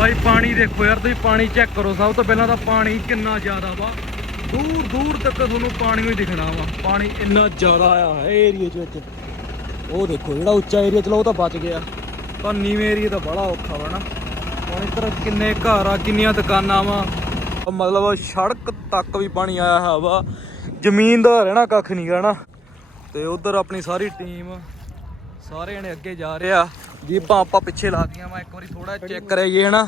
[SPEAKER 1] ਬਾਈ, ਪਾਣੀ ਦੇਖੋ ਯਾਰ, ਤੁਸੀਂ ਪਾਣੀ ਚੈੱਕ ਕਰੋ, ਸਭ ਤੋਂ ਪਹਿਲਾਂ ਤਾਂ ਪਾਣੀ ਕਿੰਨਾ ਜ਼ਿਆਦਾ ਵਾ। ਦੂਰ ਦੂਰ ਤੱਕ ਤੁਹਾਨੂੰ ਪਾਣੀ ਹੀ ਦਿਖਣਾ ਵਾ। ਪਾਣੀ ਇੰਨਾ ਜ਼ਿਆਦਾ ਆਇਆ ਹੈ ਏਰੀਏ ਚ ਵਿੱਚ। ਉਹ ਦੇਖੋ, ਜਿਹੜਾ ਉੱਚਾ ਏਰੀਆ ਚਲੋ, ਉਹ ਤਾਂ ਬਚ ਗਿਆ। ਪਰ ਨੀਵੇਂ ਏਰੀਆ ਤਾਂ ਬੜਾ ਔਖਾ ਵਾ ਨਾ। ਹੁਣ ਇੱਧਰ ਕਿੰਨੇ ਘਰ ਆ, ਕਿੰਨੀਆਂ ਦੁਕਾਨਾਂ ਵਾ। ਮਤਲਬ ਸੜਕ ਤੱਕ ਵੀ ਪਾਣੀ ਆਇਆ ਹੈ ਵਾ। ਜ਼ਮੀਨ ਦਾ ਰਹਿਣਾ ਕੱਖ ਨਹੀਂ ਰਹਿਣਾ ਤੇ ਉਧਰ ਆਪਣੀ ਸਾਰੀ ਟੀਮ ਸਾਰੇ ਜਣੇ ਅੱਗੇ ਜਾ ਰਹੇ ਆ ਜੀਪਾਂ ਆਪਾਂ ਪਿੱਛੇ ਲਾ ਦੀਆਂ ਮੈਂ ਇੱਕ ਵਾਰੀ ਥੋੜਾ ਚੈੱਕ ਕਰਾਈਏ ਹਨਾ?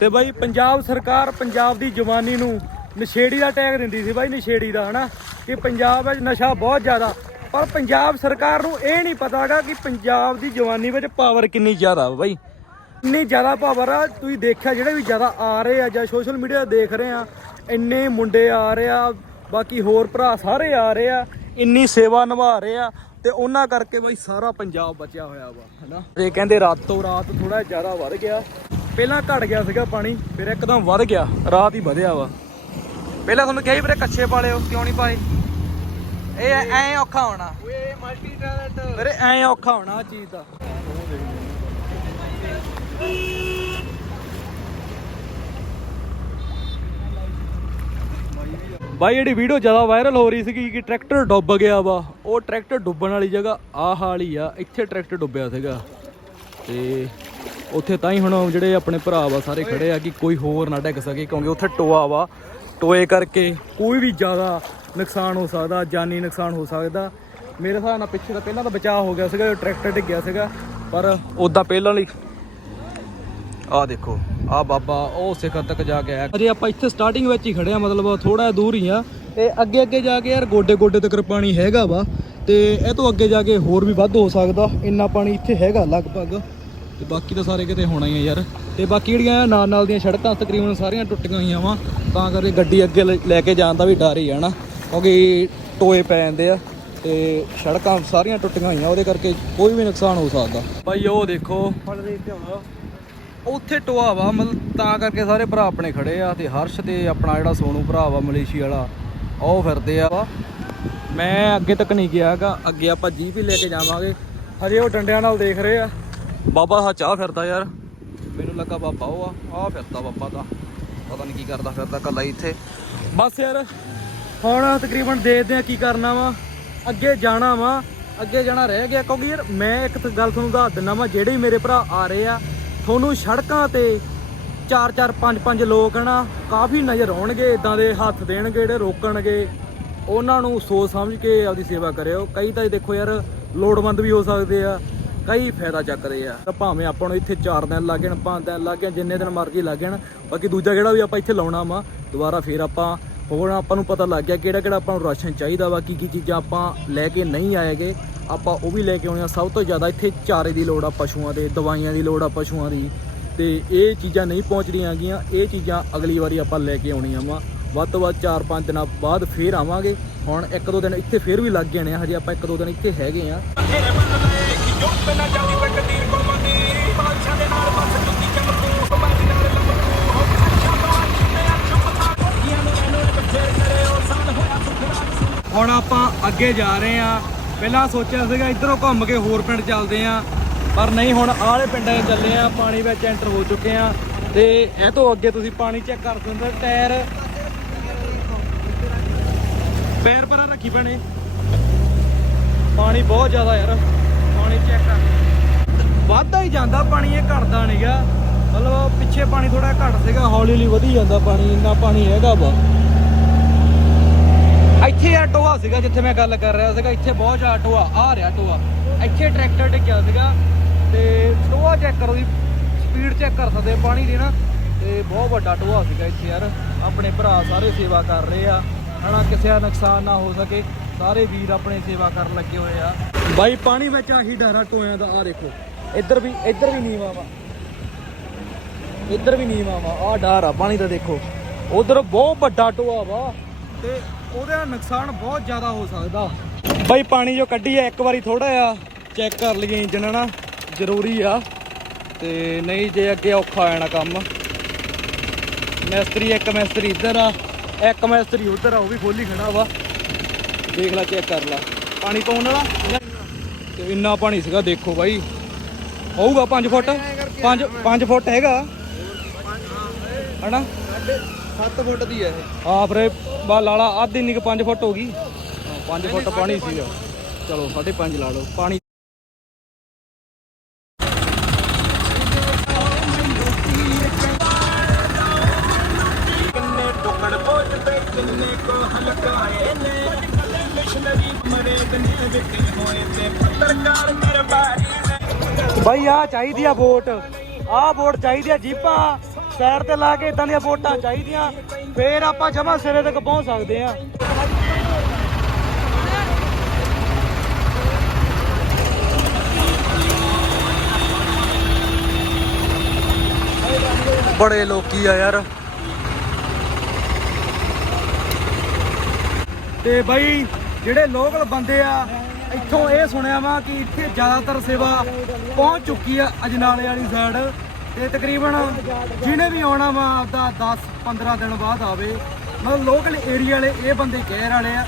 [SPEAKER 1] ਤੇ ਬਾਈ ਪੰਜਾਬ ਸਰਕਾਰ ਪੰਜਾਬ ਦੀ ਜਵਾਨੀ ਨੂੰ ਨਸ਼ੇੜੀ ਦਾ ਟੈਗ ਦਿੰਦੀ ਸੀ ਬਾਈ ਨਸ਼ੇੜੀ ਦਾ ਹਨਾ? ਕਿ ਪੰਜਾਬ ਵਿੱਚ ਨਸ਼ਾ ਬਹੁਤ ਜ਼ਿਆਦਾ ਪਰ ਪੰਜਾਬ ਸਰਕਾਰ ਨੂੰ ਇਹ ਨਹੀਂ ਪਤਾਗਾ ਕਿ ਪੰਜਾਬ ਦੀ ਜਵਾਨੀ ਵਿੱਚ ਪਾਵਰ ਕਿੰਨੀ ਜ਼ਿਆਦਾ ਬਾਈ। ਇੰਨੀ ਜ਼ਿਆਦਾ ਪਾਵਰ ਆ ਤੁਸੀਂ ਦੇਖਿਆ ਜਿਹੜੇ ਵੀ ਜ਼ਿਆਦਾ ਆ ਰਹੇ ਆ ਜਾਂ ਸੋਸ਼ਲ ਮੀਡੀਆ ਦੇਖ ਰਹੇ ਆ ਇੰਨੇ ਮੁੰਡੇ ਆ ਰਹੇ ਆ ਬਾਕੀ ਹੋਰ ਭਰਾ ਸਾਰੇ ਆ ਰਹੇ ਆ ਇੰਨੀ ਸੇਵਾ ਨਿਭਾ ਰਹੇ ਆ ਤੇ ਉਹਨਾਂ ਕਰਕੇ ਬਈ ਸਾਰਾ ਪੰਜਾਬ ਬਚਿਆ ਹੋਇਆ ਵਾ ਹਨਾ? ਤੇ ਕਹਿੰਦੇ ਰਾਤੋਂ ਰਾਤ ਥੋੜਾ ਜ਼ਿਆਦਾ ਵੱਧ ਗਿਆ। ਪਹਿਲਾਂ ਘਟ ਗਿਆ ਸੀਗਾ ਪਾਣੀ ਫਿਰ ਇੱਕਦਮ ਵੱਧ ਗਿਆ ਰਾਤ ਹੀ ਵਧਿਆ ਵਾ। ਪਹਿਲਾਂ ਤੁਹਾਨੂੰ ਕਿਹਾ ਸੀ ਵੀਰੇ ਕੱਛੇ ਪਾਲਿਓ ਕਿਉਂ ਨਹੀਂ ਪਾਏ? ਇਹ ਐ ਔਖਾ ਹੋਣਾ।
[SPEAKER 2] ਓਏ ਮਲਟੀ ਟੈਲੈਂਟ
[SPEAKER 1] ਵੀਰੇ ਐ ਔਖਾ ਹੋਣਾ ਚੀਜ਼ ਦਾ। ਬਾਈ, ਜਿਹੜੀ ਵੀਡੀਓ ਜ਼ਿਆਦਾ ਵਾਇਰਲ ਹੋ ਰਹੀ ਸੀਗੀ ਕਿ ਟਰੈਕਟਰ ਡੁੱਬ ਗਿਆ ਵਾ, ਉਹ ਟਰੈਕਟਰ ਡੁੱਬਣ ਵਾਲੀ ਜਗ੍ਹਾ ਆਹ ਹਾਲੀ ਆ, ਇੱਥੇ ਟਰੈਕਟਰ ਡੁੱਬਿਆ ਸੀਗਾ। ਤੇ ਉੱਥੇ ਤਾਂ ਹੀ ਹੁਣ ਜਿਹੜੇ ਆਪਣੇ ਭਰਾ ਵਾ ਸਾਰੇ ਖੜੇ ਆ ਕਿ ਕੋਈ ਹੋਰ ਨਾ ਡਿੱਗ ਸਕੇ, ਕਿਉਂਕਿ ਉੱਥੇ ਟੋਆ ਵਾ। ਟੋਏ ਕਰਕੇ ਕੋਈ ਵੀ ਜ਼ਿਆਦਾ ਨੁਕਸਾਨ ਹੋ ਸਕਦਾ, ਜਾਨੀ ਨੁਕਸਾਨ ਹੋ ਸਕਦਾ। ਮੇਰੇ ਹਿਸਾਬ ਨਾਲ ਪਿੱਛੇ ਤਾਂ ਪਹਿਲਾਂ ਤਾਂ ਬਚਾਅ ਹੋ ਗਿਆ ਸੀਗਾ ਟਰੈਕਟਰ ਡਿੱਗਿਆ ਸੀਗਾ, ਪਰ ਉਦਾਂ ਪਹਿਲਾਂ ਲਈ ਆ ਦੇਖੋ ਆ ਬਾਬਾ ਉਹ ਸਿਖਰ ਤੱਕ ਜਾ ਕੇ ਆਇਆ। ਅਜੇ ਆਪਾਂ ਇੱਥੇ ਸਟਾਰਟਿੰਗ ਵਿੱਚ ਹੀ ਖੜੇ ਆ ਮਤਲਬ ਥੋੜਾ ਦੂਰ ਹੀ ਆ। ਤੇ ਅੱਗੇ ਅੱਗੇ ਜਾ ਕੇ ਯਾਰ ਗੋਡੇ ਗੋਡੇ ਤੱਕ ਪਾਣੀ ਹੈਗਾ ਵਾ। ਤੇ ਇਹ ਤੋਂ ਅੱਗੇ ਜਾ ਕੇ ਹੋਰ ਵੀ ਵੱਧ ਹੋ ਸਕਦਾ ਇੰਨਾ ਪਾਣੀ ਇੱਥੇ ਹੈਗਾ ਲਗਭਗ। ਤੇ ਬਾਕੀ ਤਾਂ ਸਾਰੇ ਕਿਤੇ ਹੋਣਾ ਹੀ ਆ ਯਾਰ। ਤੇ ਬਾਕੀ ਜਿਹੜੀਆਂ ਨਾਲ ਨਾਲ ਦੀਆਂ ਸੜਕਾਂ ਤਕਰੀਬਨ ਸਾਰੀਆਂ ਟੁੱਟੀਆਂ ਹੋਈਆਂ ਵਾ ਤਾਂ ਕਰਕੇ ਗੱਡੀ ਅੱਗੇ ਲੈ- ਕੇ ਜਾਣ ਦਾ ਵੀ ਡਰ ਹੀ ਆ ਨਾ। ਕਿਉਂਕਿ ਟੋਏ ਪੈ ਜਾਂਦੇ ਆ ਤੇ ਸੜਕਾਂ ਸਾਰੀਆਂ ਟੁੱਟੀਆਂ ਹੋਈਆਂ ਉਹਦੇ ਕਰਕੇ ਕੋਈ ਵੀ ਨੁਕਸਾਨ ਹੋ ਸਕਦਾ। ਭਾਈ ਉਹ ਦੇਖੋ ਉੱਥੇ ਟੋਆ ਵਾ ਮਤਲਬ ਤਾਂ ਕਰਕੇ ਸਾਰੇ ਭਰਾ ਆਪਣੇ ਖੜੇ ਆ ਤੇ ਹਰਸ਼ ਤੇ ਆਪਣਾ ਜਿਹੜਾ ਸੋਨੂ ਭਰਾ ਵਾ ਮਲੇਸ਼ੀਆ ਵਾਲਾ, ਉਹ ਫਿਰਦੇ ਆ ਵਾ। ਮੈਂ ਅੱਗੇ ਤੱਕ ਨਹੀਂ ਗਿਆਗਾ ਅੱਗੇ ਆਪਾਂ ਜੀਪ ਹੀ ਲੈ ਕੇ ਜਾਵਾਂਗੇ। ਹਜੇ ਉਹ ਡੰਡਿਆਂ ਨਾਲ ਦੇਖ ਰਹੇ ਆ। ਬਾਬਾ ਹਾ ਚਾਹ ਫਿਰਦਾ ਯਾਰ। ਮੈਨੂੰ ਲੱਗਾ ਬਾਬਾ ਉਹ ਆ ਆ ਫਿਰਦਾ ਬਾਬਾ ਦਾ ਪਤਾ ਨਹੀਂ ਕੀ ਕਰਦਾ ਫਿਰਦਾ ਕੱਲਾ ਹੀ ਇੱਥੇ। ਬਸ ਯਾਰ, ਹੁਣ ਤਕਰੀਬਨ ਦੇਖਦੇ ਆ ਕੀ ਕਰਨਾ ਵਾ। ਅੱਗੇ ਜਾਣਾ ਵਾ, ਅੱਗੇ ਜਾਣਾ ਰਹਿ ਗਿਆ, ਕਿਉਂਕਿ ਯਾਰ ਮੈਂ ਇੱਕ ਗੱਲ ਤੁਹਾਨੂੰ ਦੱਸ ਦਿੰਦਾ ਵਾ, ਜਿਹੜੇ ਵੀ ਮੇਰੇ ਭਰਾ ਆ ਰਹੇ ਆ ਤੁਹਾਨੂੰ ਸੜਕਾਂ ਤੇ ਚਾਰ ਚਾਰ, ਪੰਜ ਪੰਜ ਲੋਕ ਨਾ ਕਾਫੀ ਨਜ਼ਰ ਆਉਣਗੇ ਇਦਾਂ ਦੇ ਹੱਥ ਦੇਣਗੇ, ਜਿਹੜੇ ਰੋਕਣਗੇ, ਉਹਨਾਂ ਨੂੰ ਸੋਚ ਸਮਝ ਕੇ ਆਪਦੀ ਸੇਵਾ ਕਰਿਓ। ਕਈ ਤਾਂ ਦੇਖੋ ਯਾਰ, ਲੋੜਵੰਦ ਵੀ ਹੋ ਸਕਦੇ ਆ, ਕਈ ਫਾਇਦਾ ਚੱਕਦੇ ਆ। ਤਾਂ ਭਾਵੇਂ ਆਪਾਂ ਨੂੰ ਇੱਥੇ 4 ਦਿਨ ਲੱਗ ਜਾਣ 5 ਦਿਨ ਲੱਗ ਜਾਣ, ਜਿੰਨੇ ਦਿਨ ਮਰਜ਼ੀ ਲੱਗ ਜਾਣ, ਬਾਕੀ ਦੂਜਾ ਕਿਹੜਾ ਵੀ ਆਪਾਂ ਇੱਥੇ ਲਾਉਣਾ ਵਾ, ਦੁਬਾਰਾ ਫੇਰ ਆਪਾਂ, ਹੋਰ ਆਪਾਂ ਨੂੰ ਪਤਾ ਲੱਗ ਗਿਆ ਕਿਹੜਾ ਕਿਹੜਾ ਆਪਾਂ ਨੂੰ ਰਾਸ਼ਨ ਚਾਹੀਦਾ ਵਾ ਕੀ ਕੀ ਚੀਜ਼ਾਂ ਆਪਾਂ ਲੈ ਕੇ ਨਹੀਂ ਆਏਗੇ। ਆਪਾਂ ਉਹ ਵੀ ਲੈ ਕੇ ਆਉਣੇ ਆ। ਸਭ ਤੋਂ ਜ਼ਿਆਦਾ ਇੱਥੇ ਚਾਰੇ ਦੀ ਲੋੜ ਆ ਪਸ਼ੂਆਂ ਦੇ ਦਵਾਈਆਂ ਦੀ ਲੋੜ ਆ ਪਸ਼ੂਆਂ ਦੀ। ਤੇ ਇਹ ਚੀਜ਼ਾਂ ਨਹੀਂ ਪਹੁੰਚ ਰਹੀਆਂ ਗੀਆਂ, ਇਹ ਚੀਜ਼ਾਂ ਅਗਲੀ ਵਾਰੀ ਆਪਾਂ ਲੈ ਕੇ ਆਉਣੀਆਂ ਵਾ। ਵੱਧ ਤੋਂ ਵੱਧ 4-5 ਦਿਨਾਂ ਬਾਅਦ ਫੇਰ ਆਵਾਂਗੇ। ਹੁਣ ਇੱਕ ਦੋ ਦਿਨ ਇੱਥੇ ਫੇਰ ਵੀ ਲੱਗ ਗਏ ਨੇ ਹਜੇ ਆਪਾਂ ਇੱਕ ਦੋ ਦਿਨ ਇੱਥੇ ਹੈਗੇ ਆ। ਹੁਣ ਆਪਾਂ ਅੱਗੇ ਜਾ ਰਹੇ ਆ। ਪਹਿਲਾਂ ਸੋਚਿਆ ਸੀਗਾ ਇਧਰੋਂ ਘੁੰਮ ਕੇ ਹੋਰ ਪਿੰਡ ਚੱਲਦੇ ਆ, ਪਰ ਨਹੀਂ, ਹੁਣ ਆਲੇ ਵਾਲੇ ਪਿੰਡਾਂ 'ਚ ਚੱਲੇ ਆ, ਪਾਣੀ ਵਿੱਚ ਐਂਟਰ ਹੋ ਚੁੱਕੇ ਆ। ਤੇ ਇਹ ਤੋਂ ਅੱਗੇ ਤੁਸੀਂ ਪਾਣੀ ਚੈੱਕ ਕਰ ਸਕਦੇ ਹੋ, ਟਾਇਰ ਪੈਰ ਪਰ ਰੱਖੀ ਭੈਣੇ। ਪਾਣੀ ਬਹੁਤ ਜ਼ਿਆਦਾ ਯਾਰ, ਪਾਣੀ ਚੈੱਕ ਕਰ। ਵੱਧਦਾ ਹੀ ਜਾਂਦਾ, ਪਾਣੀ ਇਹ ਘਟਦਾ ਨਹੀਂਗਾ ਮਤਲਬ ਪਿੱਛੇ ਪਾਣੀ ਥੋੜਾ ਘੱਟ ਸੀਗਾ ਹੌਲੀ ਹੌਲੀ ਵਧੀ ਜਾਂਦਾ ਪਾਣੀ, ਇੰਨਾ ਪਾਣੀ ਹੈਗਾ ਵਾ। ਇੱਥੇ ਆ ਟੋਆ ਸੀਗਾ ਜਿੱਥੇ ਮੈਂ ਗੱਲ ਕਰ ਰਿਹਾ ਸੀਗਾ, ਇੱਥੇ ਬਹੁਤ ਜ਼ਿਆਦਾ ਟੋਆ, ਆ ਰਿਹਾ ਟੋਆ। ਇੱਥੇ ਟਰੈਕਟਰ ਡਿੱਗਿਆ ਸੀਗਾ ਤੇ ਟੋਆ ਚੈੱਕ ਕਰੋ ਜੀ ਸਪੀਡ ਚੈੱਕ ਕਰ ਸਕਦੇ ਆ, ਪਾਣੀ ਦੀ ਨਾ। ਤੇ ਬਹੁਤ ਵੱਡਾ ਟੋਆ ਸੀਗਾ ਇੱਥੇ ਯਾਰ। ਆਪਣੇ ਭਰਾ ਸਾਰੇ ਸੇਵਾ ਕਰ ਰਹੇ ਆ। ਹਨਾ, ਕਿਸੇ ਦਾ ਨੁਕਸਾਨ ਨਾ ਹੋ ਸਕੇ, ਸਾਰੇ ਵੀਰ ਆਪਣੇ ਸੇਵਾ ਕਰਨ ਲੱਗੇ ਹੋਏ ਆ। ਬਾਈ, ਪਾਣੀ ਵਿੱਚ ਆਹੀ ਡਾਰਾ ਟੋਇਆਂ ਦਾ ਆ ਦੇਖੋ। ਇੱਧਰ ਵੀ ਇੱਧਰ ਵੀ ਨੀਵਾ ਵਾ। ਇੱਧਰ ਵੀ ਨੀਵਾ ਵਾ। ਆ ਡਾਰ ਆ ਪਾਣੀ ਦਾ ਦੇਖੋ। ਉਧਰ ਬਹੁਤ ਵੱਡਾ ਟੋਆ ਵਾ। ਤੇ ਉਹਦਾ ਨੁਕਸਾਨ ਬਹੁਤ ਜ਼ਿਆਦਾ ਹੋ ਸਕਦਾ। ਬਾਈ ਪਾਣੀ ਜੋ ਕੱਢੀ ਆ ਇੱਕ ਵਾਰੀ ਥੋੜਾ ਆ ਚੈੱਕ ਕਰ ਲਈਏ ਇੰਜਨ ਨਾ ਜ਼ਰੂਰੀ ਆ। ਤੇ ਨਹੀਂ ਜੇ ਅੱਗੇ ਔਖਾ ਹੋ ਜਾਣਾ ਕੰਮ। ਮਿਸਤਰੀ ਇੱਕ ਮਿਸਤਰੀ ਇੱਧਰ ਆ ਇੱਕ ਮਿਸਤਰੀ ਉੱਧਰ ਆ ਉਹ ਵੀ ਖੋਲੀ ਖੜਾ ਵਾ। ਦੇਖ ਲੈ ਚੈੱਕ ਕਰ ਲੈ। ਪਾਣੀ ਪਾਉਣ ਵਾਲਾ? ਤੇ ਇੰਨਾ ਪਾਣੀ ਸੀਗਾ ਦੇਖੋ ਬਾਈ। ਹੋਊਗਾ 5 ਫੁੱਟ? 5 5 ਫੁੱਟ ਹੈਗਾ। ਹਨਾ?
[SPEAKER 3] 7 ਫੁੱਟ ਦੀ ਹੈ ਇਹ।
[SPEAKER 1] ਆ ਫਿਰ ਬਾ ਲਾਲਾ ਆਧੀ ਨਹੀਂ ਕਿ 5 ਫੁੱਟ ਹੋ ਗਈ। 5 ਫੁੱਟ ਪਾਣੀ ਸੀਗਾ। ਚਲੋ 5.5 ਲਾ ਲਓ। ਪਾਣੀ ਬਾਈ ਆ ਚਾਹੀਦੀ ਆ ਵੋਟ। ਆ ਵੋਟ ਚਾਹੀਦੀ ਆ ਜੀਪਾਂ। ਸਾਈਡ ਤੇ ਲਾ ਕੇ ਇਦਾਂ ਦੀਆਂ ਵੋਟਾਂ ਚਾਹੀਦੀਆਂ ਫੇਰ ਆਪਾਂ ਜਮਾ ਸਿਰੇ ਤੱਕ ਪਹੁੰਚ ਸਕਦੇ ਆ ਬੜੇ ਲੋਕੀ ਆ ਯਾਰ। ਤੇ ਬਾਈ ਜਿਹੜੇ ਲੋਕਲ ਬੰਦੇ ਆ ਇੱਥੋਂ ਇਹ ਸੁਣਿਆ ਵਾ ਕਿ ਇੱਥੇ ਜ਼ਿਆਦਾਤਰ ਸੇਵਾ ਪਹੁੰਚ ਚੁੱਕੀ ਆ ਅਜਨਾਲੇ ਵਾਲੀ ਸਾਈਡ ਤੇ ਤਕਰੀਬਨ ਜਿਹਨੇ ਵੀ ਆਉਣਾ ਵਾ ਆਪਦਾ 10 15 ਦਿਨ ਬਾਅਦ ਆਵੇ। ਮਤਲਬ ਲੋਕਲ ਏਰੀਆ ਵਾਲੇ ਇਹ ਬੰਦੇ ਕਹਿ ਵਾਲੇ ਆ।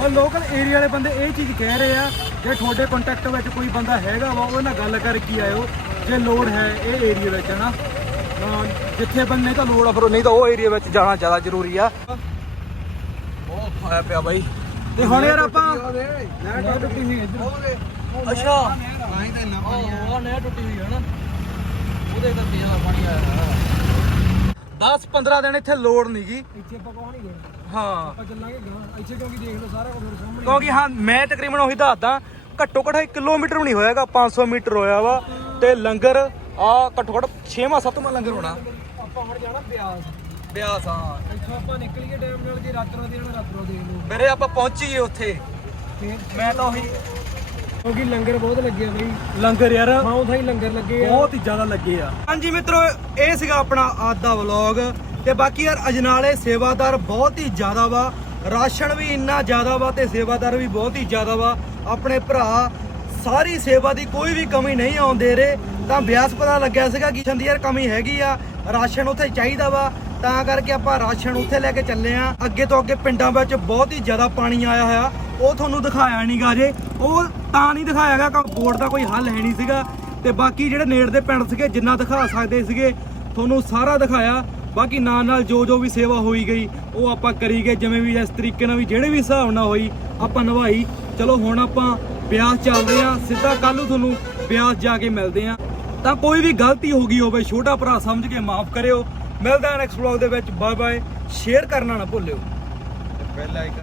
[SPEAKER 1] ਉਹ ਲੋਕਲ ਏਰੀਆ ਵਾਲੇ ਬੰਦੇ ਇਹ ਚੀਜ਼ ਕਹਿ ਰਹੇ ਆ ਜੇ ਤੁਹਾਡੇ ਕੰਟੈਕਟ ਵਿੱਚ ਕੋਈ ਬੰਦਾ ਹੈਗਾ ਵਾ ਉਹ ਨਾਲ ਗੱਲ ਕਰਕੇ ਆਇਓ ਜੇ ਲੋੜ ਹੈ ਇਹ ਏਰੀਆ ਵਿੱਚ ਹਨਾ? ਨਾ ਜਿੱਥੇ ਬੰਨੇ ਤਾਂ ਲੋੜ ਆ ਫਿਰ ਨਹੀਂ ਤਾਂ ਉਹ ਏਰੀਆ ਵਿੱਚ ਜਾਣਾ ਜ਼ਿਆਦਾ ਜ਼ਰੂਰੀ ਆ। ਉਹ ਖਾਇਆ ਪਿਆ ਬਾਈ। ਤੇ ਹੁਣ ਯਾਰ ਆਪਾਂ
[SPEAKER 3] ਨਹਿਰ ਟੁੱਟੀ ਹੋਈ ਇੱਧਰ।
[SPEAKER 1] ਅੱਛਾ।
[SPEAKER 3] ਨਹੀਂ ਤਾਂ ਇੰਨਾ ਪਾਣੀ ਆ।
[SPEAKER 1] ਉਹ ਨਹਿਰ ਟੁੱਟੀ ਹੋਈ ਹੈ ਨਾ ਉਹਦੇ ਕਰਕੇ ਜ਼ਿਆਦਾ ਪਾਣੀ ਆਇਆ 10 15 ਦਿਨ ਇੱਥੇ ਲੋੜ ਨਹੀਂ ਗੀ।
[SPEAKER 2] ਇੱਥੇ ਆਪਾਂ ਕੋਹ ਨਹੀਂ ਗਏ?
[SPEAKER 1] ਹਾਂ।
[SPEAKER 2] ਆਪਾਂ ਚੱਲਾਂਗੇ ਗਾਂ ਇੱਥੇ ਕਿਉਂਕਿ ਦੇਖ ਲਓ ਸਾਰਾ ਕੁਝ ਮੇਰੇ ਸਾਹਮਣੇ
[SPEAKER 1] ਕਿਉਂਕਿ ਹਾਂ ਮੈਂ ਤਕਰੀਬਨ ਉਹੀ ਦੱਸਦਾ ਘੱਟੋ ਘੱਟ 1 ਕਿਲੋਮੀਟਰ ਵੀ ਨਹੀਂ ਹੋਇਆਗਾ 500 ਮੀਟਰ ਹੋਇਆ ਵਾ। ਤੇ ਲੰਗਰ ਆ ਘੱਟੋ ਘੱਟ 6ਵਾਂ 7ਵਾਂ ਲੰਗਰ ਹੋਣਾ।
[SPEAKER 2] ਆਪਾਂ ਹੁਣ ਜਾਣਾ ਬਿਆਸ।
[SPEAKER 1] ਬਿਆਸ ਹਾਂ।
[SPEAKER 2] ਇੱਥੋਂ ਆਪਾਂ ਨਿਕਲੀਏ ਟਾਈਮ ਨਾਲ ਜੇ ਰਾਤ ਨੂੰ ਦੇਖ ਲਓ
[SPEAKER 1] ਮੇਰੇ ਆਪਾਂ ਪਹੁੰਚੀਏ ਉੱਥੇ। ਮੈਂ ਤਾਂ ਉਹੀ
[SPEAKER 2] ਕਿਉਂਕਿ ਲੰਗਰ ਬਹੁਤ ਲੱਗੇ ਆ ਬਈ।
[SPEAKER 1] ਲੰਗਰ ਯਾਰ।
[SPEAKER 2] ਥਾਂ ਥਾਂ ਹੀ ਲੰਗਰ ਲੱਗੇ ਆ।
[SPEAKER 1] ਬਹੁਤ ਹੀ ਜ਼ਿਆਦਾ ਲੱਗੇ ਆ। ਹਾਂਜੀ ਮਿੱਤਰੋ ਇਹ ਸੀਗਾ ਆਪਣਾ ਅੱਜ ਦਾ ਵਲੌਗ ਤੇ ਬਾਕੀ ਯਾਰ ਅਜਨਾਲੇ ਸੇਵਾਦਾਰ ਬਹੁਤ ਹੀ ਜ਼ਿਆਦਾ ਵਾ। ਰਾਸ਼ਨ ਵੀ ਇੰਨਾ ਜ਼ਿਆਦਾ ਵਾ ਤੇ ਸੇਵਾਦਾਰ ਵੀ ਬਹੁਤ ਹੀ ਜ਼ਿਆਦਾ ਵਾ। ਆਪਣੇ ਭਰਾ ਸਾਰੀ ਸੇਵਾ ਦੀ ਕੋਈ ਵੀ ਕਮੀ ਨਹੀਂ ਆਉਣ ਦੇ ਰਹੇ। ਤਾਂ ਬਿਆਸ ਪਤਾ ਲੱਗਿਆ ਸੀਗਾ ਕਿ ਛੰਦੀ ਯਾਰ ਕਮੀ ਹੈਗੀ ਆ। ਰਾਸ਼ਨ ਉੱਥੇ ਚਾਹੀਦਾ ਵਾ। ਤਾਂ ਕਰਕੇ ਆਪਾਂ ਰਾਸ਼ਨ ਉੱਥੇ ਲੈ ਕੇ ਚੱਲੇ ਆ। ਅੱਗੇ ਤੋਂ ਅੱਗੇ ਪਿੰਡਾਂ ਵਿੱਚ ਬਹੁਤ ਹੀ ਜ਼ਿਆਦਾ ਪਾਣੀ ਆਇਆ ਹੋਇਆ। ਉਹ ਤੁਹਾਨੂੰ ਦਿਖਾਇਆ ਨਹੀਂਗਾ ਜੇ। ਉਹ ਤਾਂ ਨਹੀਂ ਦਿਖਾਇਆਗਾ ਕਿ ਬੋਰਡ ਦਾ ਕੋਈ ਹੱਲ ਹੈ ਨਹੀਂ ਸੀਗਾ। ਤੇ ਬਾਕੀ ਜਿਹੜੇ ਨੇੜ ਦੇ ਪਿੰਡ ਸੀਗੇ, ਜਿੰਨਾ ਦਿਖਾ ਸਕਦੇ ਸੀਗੇ, ਤੁਹਾਨੂੰ ਸਾਰਾ ਦਿਖਾਇਆ। ਬਾਕੀ ਨਾਲ ਨਾਲ ਜੋ ਜੋ ਵੀ ਸੇਵਾ ਹੋਈ ਗਈ, ਉਹ ਆਪਾਂ ਕਰੀ ਗਏ। ਜਿਵੇਂ ਵੀ ਇਸ ਤਰੀਕੇ ਨਾਲ ਵੀ ਜਿਹੜੇ ਵੀ ਹਿਸਾਬ ਨਾਲ ਹੋਈ, ਆਪਾਂ ਨਿਭਾਈ। ਚਲੋ ਹੁਣ ਆਪਾਂ ਬਿਆਸ ਚੱਲਦੇ ਆ ਸਿੱਧਾ ਕੱਲ ਨੂੰ ਤੁਹਾਨੂੰ ਬਿਆਸ ਜਾ ਕੇ ਮਿਲਦੇ ਆ ਤਾਂ ਕੋਈ ਵੀ ਗਲਤੀ ਹੋ ਗਈ ਹੋਵੇ, ਛੋਟਾ ਭਰਾ ਸਮਝ ਕੇ ਮਾਫ ਕਰਿਓ। ਮਿਲਦਾ ਨੈਕਸਟ ਵਲੌਗ ਦੇ ਵਿੱਚ। ਬਾਏ ਬਾਏ ਸ਼ੇਅਰ ਕਰਨਾ ਨਾ ਭੁੱਲਿਓ।
[SPEAKER 3] ਪਹਿਲਾ ਇੱਕ